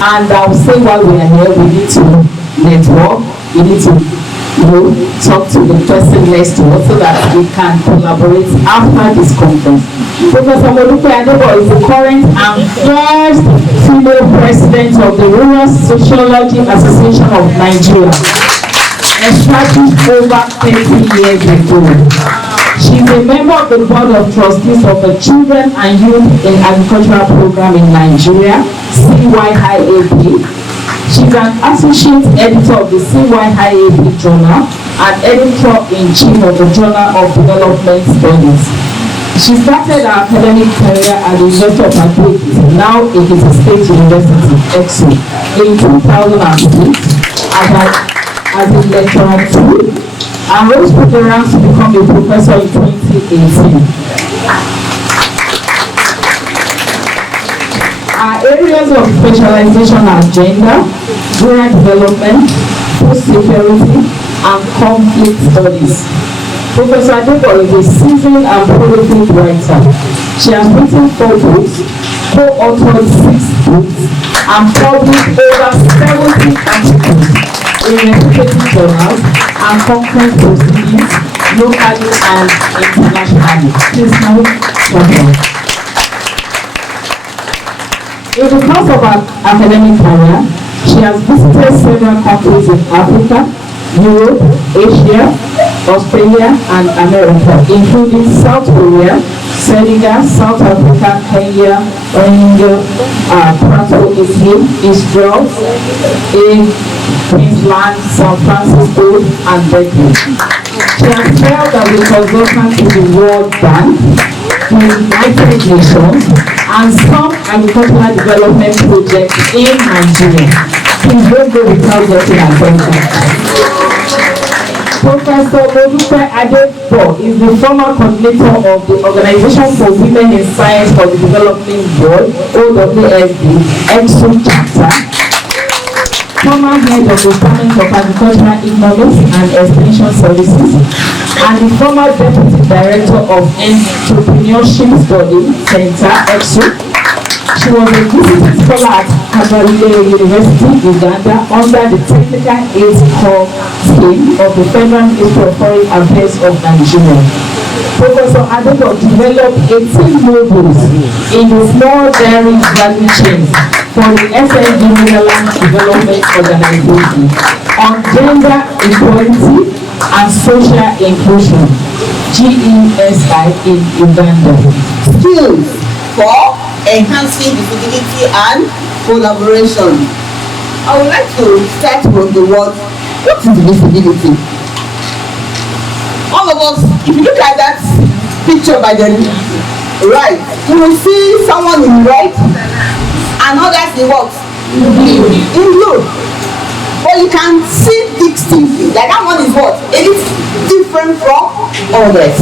And I'll say while we are here, we need to network, we need to talk to the person next to us so that we can collaborate after this conference. Professor Molupe Adebo is the current and first female president of the Rural Sociology Association of Nigeria, established over 30 years ago. She is a member of the Board of Trustees of the Children and Youth in Agricultural Program in Nigeria, CYIAP. She is an associate editor of the CYIAP Journal and editor-in-chief of the Journal of Development Studies. She started her academic career at the University of Agriculture, now it is a state university, EXU, in 2006 as a lecturer too, and rose through the ranks to become a professor in 2018. Our areas of specialization are gender, rural development, food security, and conflict studies. Professor Adebo is a seasoned and prolific writer. She has written 4 books, co-authored 6 books, and published over 70 articles in reputable journals and conference proceedings locally and internationally. Please now welcome. In the course of her academic career, she has visited several countries in Africa, Europe, Asia, Australia, and America, including South Korea, Senegal, South Africa, Kenya, Prato, Italy, Israel, Queensland, San Francisco, and Berkeley. She has served as a consultant to the World Bank, the United Nations, and some agricultural development projects in Nigeria. Please don't go without getting attention. Professor Molupe Adebo is the former coordinator of the Organization for Women in Science for the Developing World, OWSD, EXO chapter, former head of the Department of Agricultural Economics and Extension Services, and the former deputy director of Entrepreneurship Study Center, EXO. She was a visiting scholar at Kabarule University, Uganda, under the Technical Aid Corps scheme of the Federal Ministry of Foreign Affairs of Nigeria. Professor Adebo developed 18 modules in the small dairy value chain for the SND Netherlands Development Organization on gender equality and social inclusion, GESI, in Uganda. Skills for enhancing visibility and collaboration. I would like to start from the word, what is visibility? All of us, if you look at that picture by the right, you will see someone in white and others in what? In blue. But you can see distinctly that that one is what? It is different from others.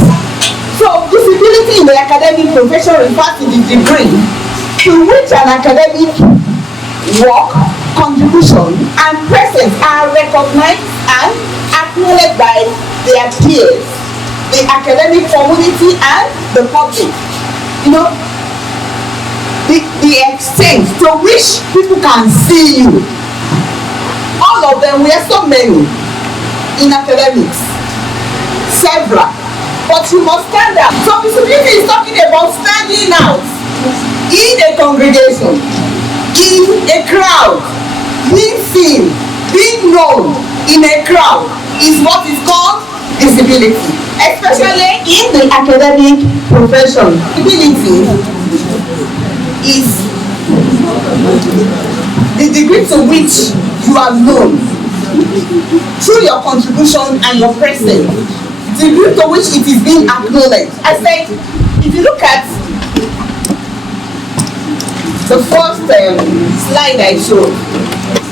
So visibility in the academic profession refers to the degree to which an academic work, contribution, and presence are recognized and acknowledged by their peers, the academic community, and the public. You know, the extent to which people can see you. All of them, we are so many in academics, several. But you must stand out. So visibility is talking about standing out in a congregation, in a crowd, being seen, being known in a crowd is what is called visibility, especially in the academic profession. Visibility is the degree to which you are known through your contribution and your presence. The degree to which it is being acknowledged. I said, if you look at the first slide I showed,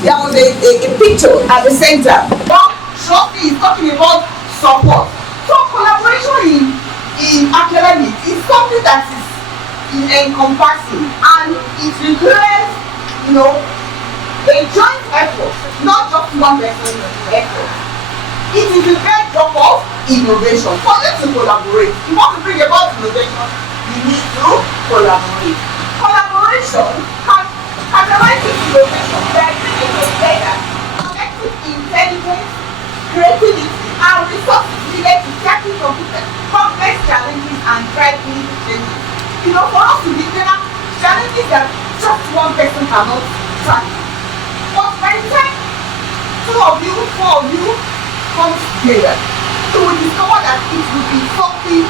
there was a picture at the center. But shortly is talking about support. So collaboration in academics is something that is encompassing, and it requires, you know, a joint effort, not just one person's effort. It is the bedrock of innovation. For you to collaborate, you want to bring about innovation, you need to collaborate. Collaboration can Catalyzing innovation by bringing together collective intelligence, creativity, and resources needed to tackle complex challenges and drive meaningful changes. You know, for us to be there are challenges that just one person cannot tackle. But by the time 2 of you, 4 of you come together, you will discover that it will be something,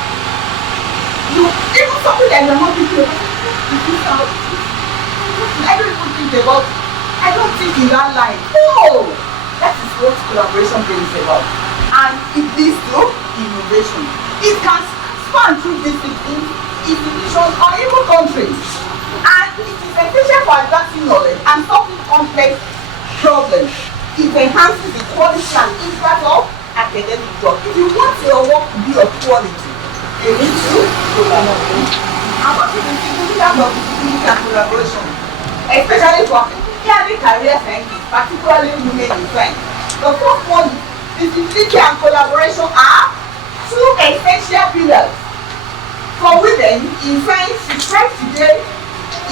even something that you're not thinking about. I don't even think about. I don't think in that line. No! That is what collaboration brings about. And it leads to innovation. It can span through disciplines, institutions, or even countries. And it is essential for advancing knowledge and solving complex problems. It enhances the quality and impact of academic work. If you want your work to be of quality, you need to collaborate. And what is the significance of visibility and collaboration? Especially for early career scientists, particularly women in science. The first one is visibility and collaboration are 2 essential pillars for women in science to thrive today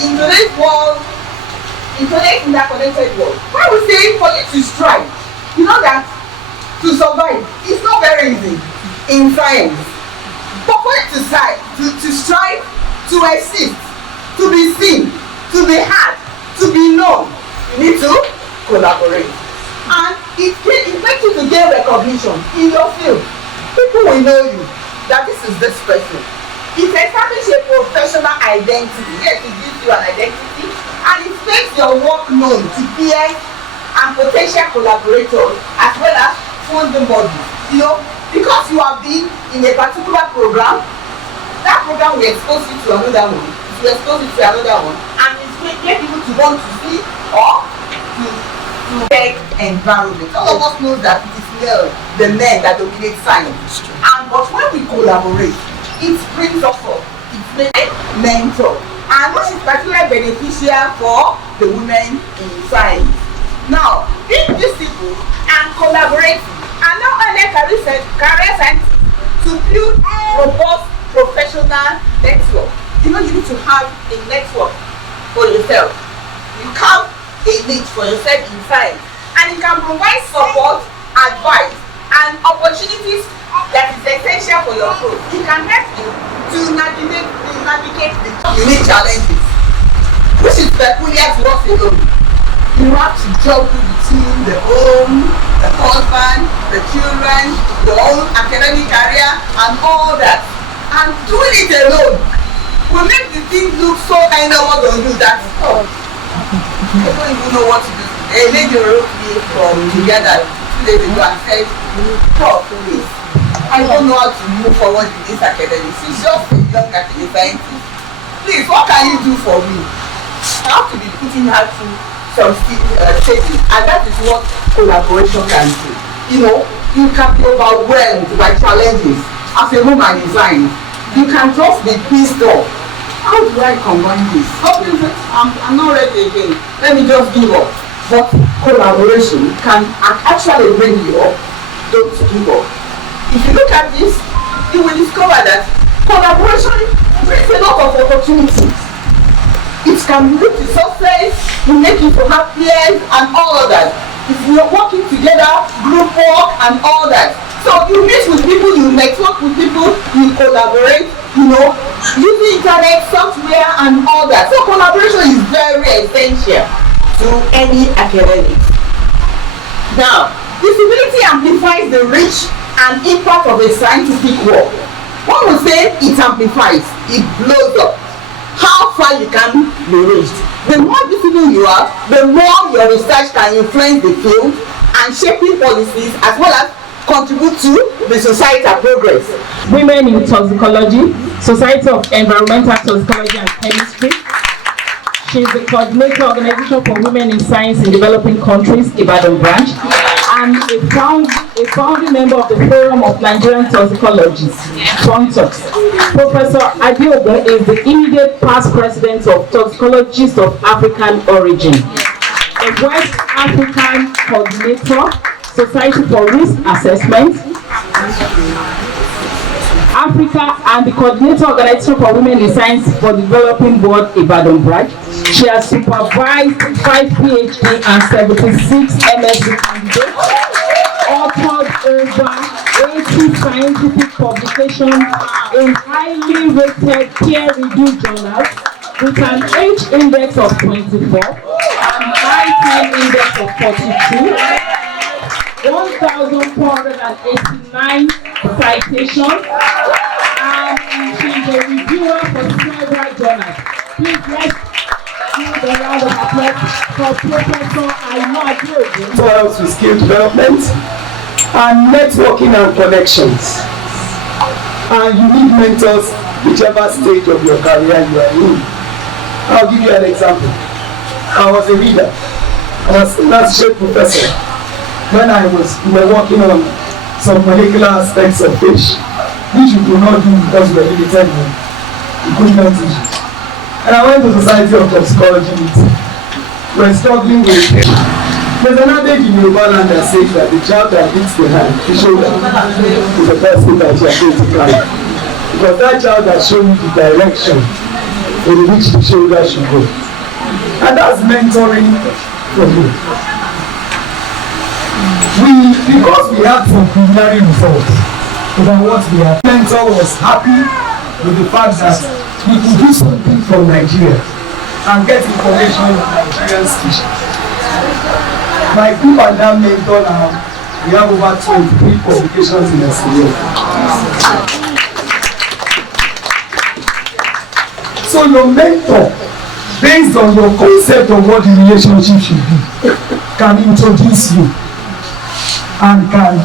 in today's world, in today's interconnected world. When we say for you to strive, you know that to survive is not very easy in science. But for you to strive, to exist, to be seen, to be heard, to be known, you need to collaborate. And it makes you to gain recognition in your field. People will know you that this is this person. It establishes a professional identity. Yes, it gives you an identity, and it makes your work known to peers and potential collaborators as well as funding bodies. You know, because you have been in a particular program, that program will expose you to another one, it will expose you to another one, and it will get people to want to see or to tech environment. All of us know that it is the men that dominate science. And but when we collaborate, it brings us up, it makes a mentor. And which is particularly beneficial for the women in science. Now, being disciplined and collaborating and now early career scientists to build robust professional network. You know, you need to have a network for yourself. You have a need for yourself in science, and it can provide support, advice, and opportunities that is essential for your growth. It can help you to navigate the unique challenges, which is peculiar to us alone. You have to juggle between the home, the husband, the children, your own academic career, and all that. And doing it alone will make the thing look so kind of what to do that. Oh, I don't even know what to do. A lady wrote me from together 2 days ago and said, "Prof, please, I don't know how to move forward in this academy. She's just a young academic scientist. Please, what can you do for me?" I have to be putting her through some stages, and that is what collaboration can do. You know, you can be overwhelmed by challenges as a woman in science. You can just be pissed off. How do I combine this? I'm not ready again. Let me just give up. But collaboration can actually bring you up. Don't give up. If you look at this, you will discover that collaboration brings a lot of opportunities. It can lead to success, to make you to have peers and all of that. If you're working together, group work and all that. So you meet with people, you network with people, you collaborate, you know, using internet, software and all that. So collaboration is very essential to any academic. Now, visibility amplifies the reach and impact of a scientific work. One would say it amplifies, it blows up how far you can be reached. The more visible you are, the more your research can influence the field and shaping policies as well as contribute to the societal progress. Women in Toxicology, Society of Environmental Toxicology and Chemistry. She is the coordinator organization for women in science in developing countries, Ibadan branch, and a founding member of the Forum of Nigerian Toxicologists, FONTOX. Professor Adiogun is the immediate past president of Toxicologists of African Origin, a West African coordinator, Society for Risk Assessment, Africa, and the coordinator organization for women in science for developing board Ibadan branch. She has supervised 5 PhD and 76 MSc candidates, authored over 80 scientific publications in highly rated peer-reviewed journals with an H index of 24 and high time index of 42, 1,489 citations, and she's a reviewer for several journals. Please let's give a round of applause for Professor Aimadu. To help with skill development and networking and connections. And you need mentors whichever stage of your career you are in. I'll give you an example. I was a reader. I was an associate professor when we were working on some molecular aspects of fish, which we could not do because we were limited in equipment issues. And I went to Society of Toxicology meeting. We're struggling with it. There's an adage in Yoruba land that says that the child that hits the hand, the shoulder, is the person that you are going to climb. Because that child has shown you the direction in which the shoulder should go. And that's mentoring for me. Because we had some preliminary results about what we had, the mentor was happy with the fact that we could do something from Nigeria and get information on Nigerian species. My group and that mentor now, we have over 23 publications in SEO. So your mentor, based on your concept of what the relationship should be, can introduce you and can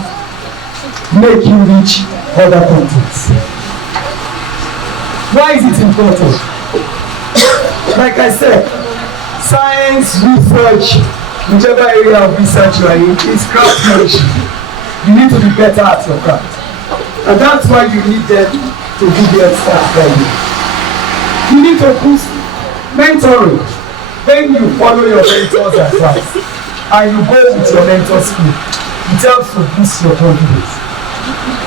make you reach other countries. Why is it important? Like I said, science, research, whichever area of research you are in, is craftsmanship. You need to be better at your craft. And that's why you need them to do the extra for you. You need to boost mentoring. When you follow your mentor's advice and you go with your mentor's school, it helps to boost your confidence.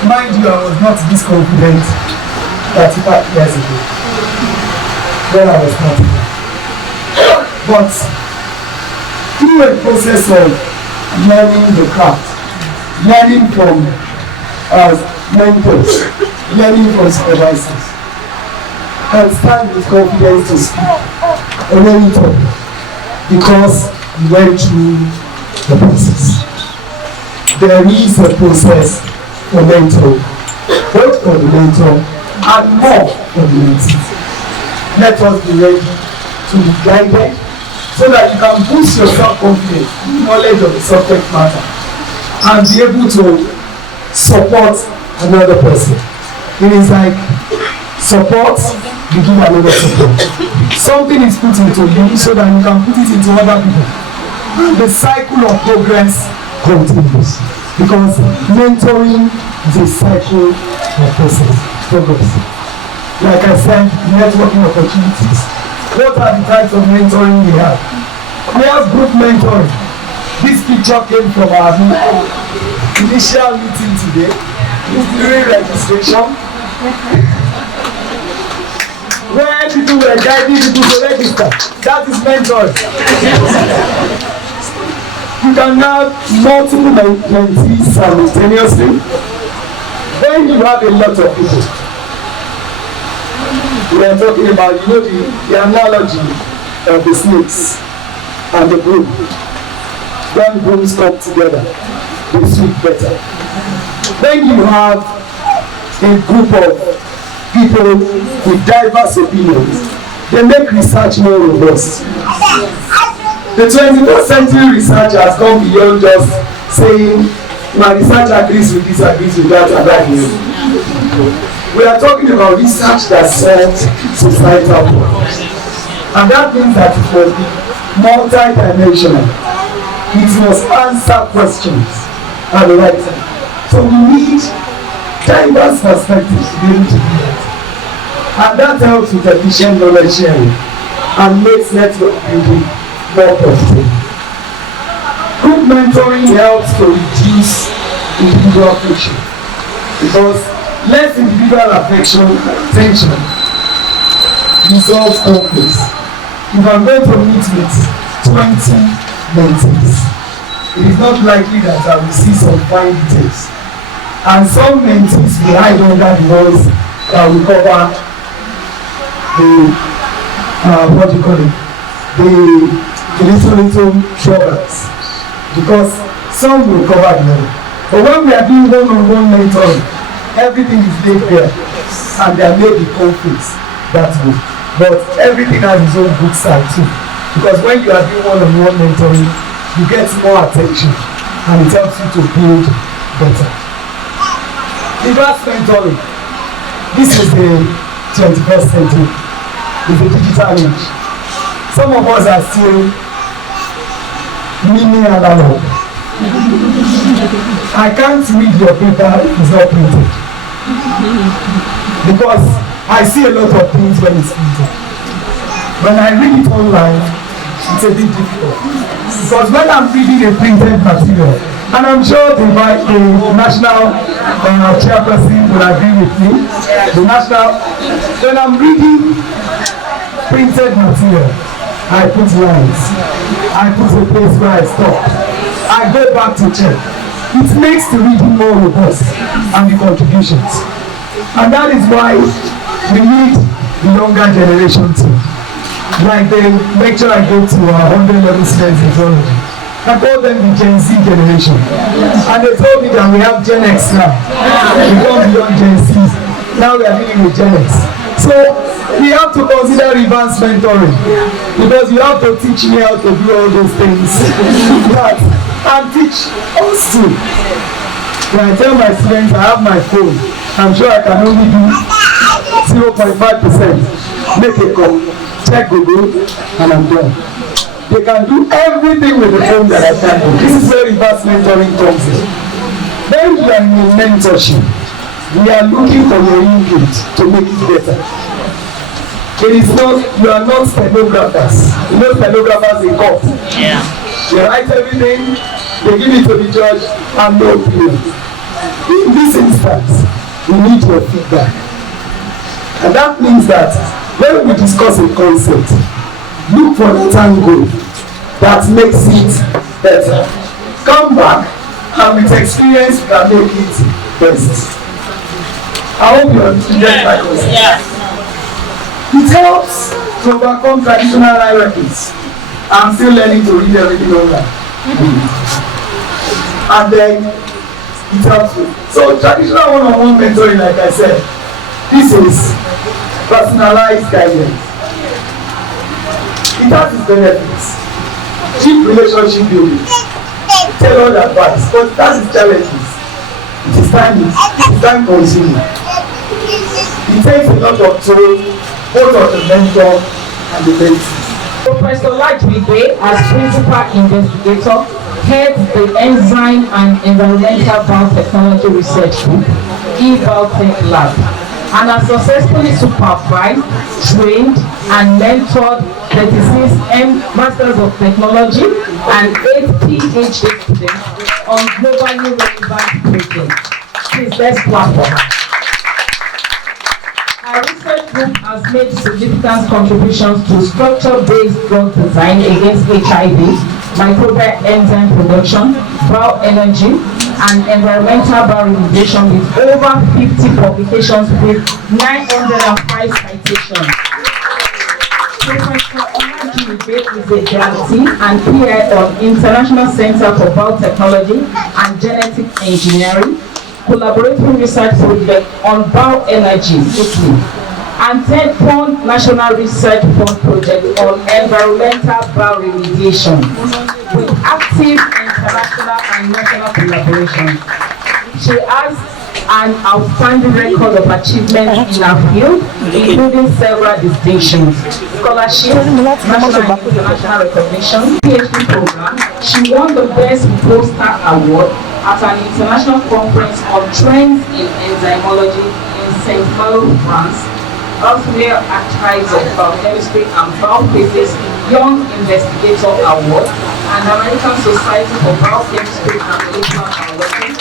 Mind you, I was not this confident 35 years ago when I was starting. But through a process of learning the craft, learning from mentors, learning from supervisors, can stand with confidence to speak on any topic because you went through the process. There is a process for mentor, both for the mentor and more for the mentee. Let us be ready to be guided so that you can boost your self-confidence, knowledge of the subject matter, and be able to support another person. It is like support, you give another support. Something is put into you so that you can put it into other people. The cycle of progress continues because mentoring is a cycle of progress. Like I said, networking opportunities. What are the types of mentoring we have? We have group mentoring. This picture came from our initial meeting today. During registration, where people were guiding people to register. That is mentoring. You can have multiple mentees simultaneously. When you have a lot of people, we are talking about, the analogy of the snakes and the broom. When brooms come together, they sweep better. When you have a group of people with diverse opinions, they make research more robust. The 21st century research has gone beyond just saying, my research agrees with this, agrees with that, and that is. We are talking about research that solves societal problems. And that means that it must be multi-dimensional. It must answer questions at the right time. So we need diverse perspectives to be able to do that. And that helps with efficient knowledge sharing and makes network building more profitable. Group mentoring helps to reduce individual friction because less individual affection tension resolves conflicts. if I'm going to meet with 20 mentees, it is not likely that I will see some fine details. And some mentees will hide under the ones that will cover the, what do you call it, the little drawbacks. Because some will cover the other. But when we are doing one-on-one mentoring, everything is laid there, and there may be conflicts that way. But everything has its own good side too. Because when you are doing one-on-one mentoring, you get more attention, and it helps you to build better. Reverse mentoring. This is the 21st century. It's a digital age. Some of us are still mini analog. I can't read your paper if it's not printed. Because I see a lot of things when it's printed. When I read it online, it's a bit difficult. Because when I'm reading a printed material, and I'm sure the national chairperson will agree with me, when I'm reading printed material, I put lines, I put a place where I stop, I go back to check. It makes the reading more robust and the contributions. And that is why we need the younger generation too. Like the lecture I go to 100 level students in theology, I call them the Gen Z generation. And they told me that we have Gen X now. We gone beyond Gen Z. Now we are dealing with Gen X. So we have to consider reverse mentoring, because you have to teach me how to do all those things and teach us too. When I tell my students I have my phone, I'm sure I can only do 0.5%. Make a call, check Google, and I'm done. They can do everything with the phone that I can do. This is where reverse mentoring comes in. When you are in a mentorship, we are looking for your input to make it better. It is not, you are not stenographers. You know stenographers in court. Yeah. They write everything, they give it to the judge, and no opinion. In this instance, we need your feedback. And that means that when we discuss a concept, look for the angle that makes it better. Come back, and with experience, you can make it best. I hope you understand my concept. Yeah. It helps to overcome traditional hierarchies. I'm still learning to read everything online. And then it helps you. So traditional one-on-one mentoring, like I said, this is personalized guidance. It has its benefits. Cheap relationship building, tailored advice, but that's its challenges. It is time consuming. It takes a lot of toll, both of the mentor and the mentee. Professor Lajigbe, as principal investigator, heads the Enzyme and Environmental Biotechnology Research Group, e-Biotech Lab, and has successfully supervised, trained, and mentored 36 Masters of Technology and 8 PhD students on globally relevant projects. Please, let's clap for her. Our research group has made significant contributions to structure-based drug design against HIV, microbial enzyme production, bioenergy, and environmental bioremediation with over 50 publications with 905 citations. Professor Olajigbe is a grantee and PI on International Center for Biotechnology and Genetic Engineering, collaborative research project on bioenergy, Italy, and 10th Fund National Research Fund project on environmental bioremediation with active international and national collaboration. She has an outstanding record of achievement in her field, including several distinctions, scholarships, national and international recognition, PhD program. She won the Best Poster Award at an international conference on trends in enzymology in St. Malo, France. Elsewhere, Archives of Biochemistry and Biophysics Young Investigator Award and American Society for Biochemistry and Molecular Biology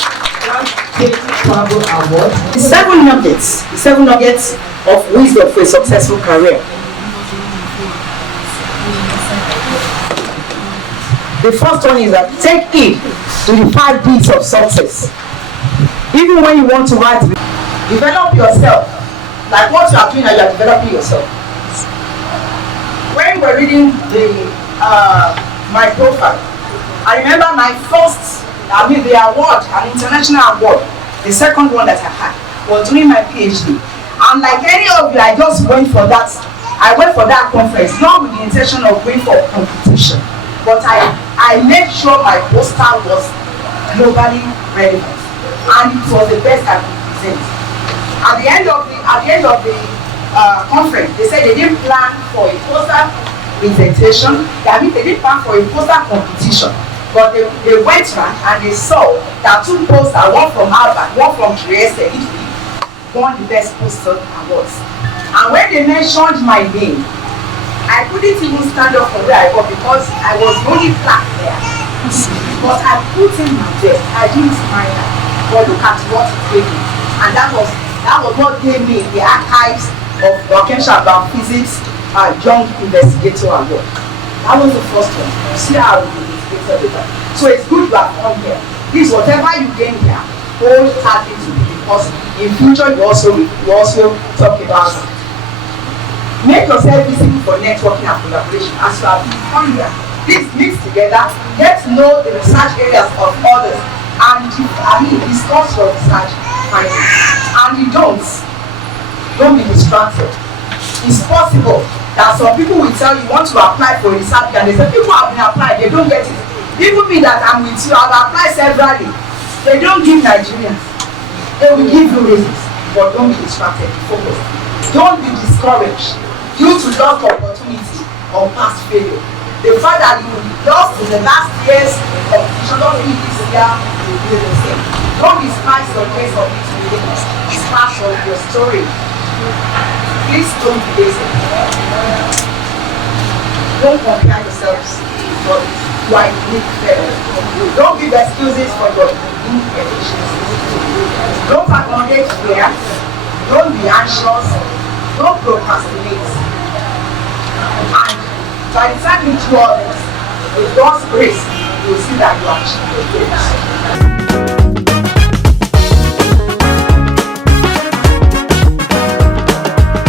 Travel Award. The 7 nuggets of wisdom for a successful career. The first one is that take heed to the 5 Ds of success. Even when you want to write, develop yourself. Like what you are doing now, you are developing yourself. When we're reading my profile, I remember my first, the award, an international award, the second one that I had was during my PhD. And like any of you, I just went for that. I went for that conference, not with the intention of going for competition, but I made sure my poster was globally relevant, and it was the best I could present. At the end of the conference, they said they didn't plan for a poster presentation. That means they didn't plan for a poster competition, but they went around and they saw that 2 posters, one from Harvard, one from Trieste, Italy, won the best poster awards. And when they mentioned my name, I couldn't even stand up from where I was because I was only flat there. But I put in my best. I didn't smile. But look at what it gave me. And that was what gave me the archives of Wakensha about physics Young Investigator Award. That was the first one. You see how we investigated it. So it's good you have come here. This whatever you gain here, hold tightly to it, because in future you also talk about it. Make yourself visible for networking and collaboration as you have come here. Please mix together, get to know the research areas of others, and discuss your research findings. And you don't be distracted. It's possible that some people will tell you want to apply for research, and they say people have been applying, they don't get it. Even me that I'm with you, I've applied severally. They don't give Nigerians. They will give you reasons, but don't be distracted. Focus. Don't be discouraged due to lost opportunity or past failure. The fact that you lost in the last year's competition doesn't mean this year you will do the same. Don't despise your place of it. It's part of your story. Please don't be lazy. Don't compare yourselves with others. You are unique better. Don't give excuses for your inefficiency. Don't accommodate fear. Don't be anxious. Don't procrastinate. And by the time you do all this, with God's grace, you will see that you achieve your goals.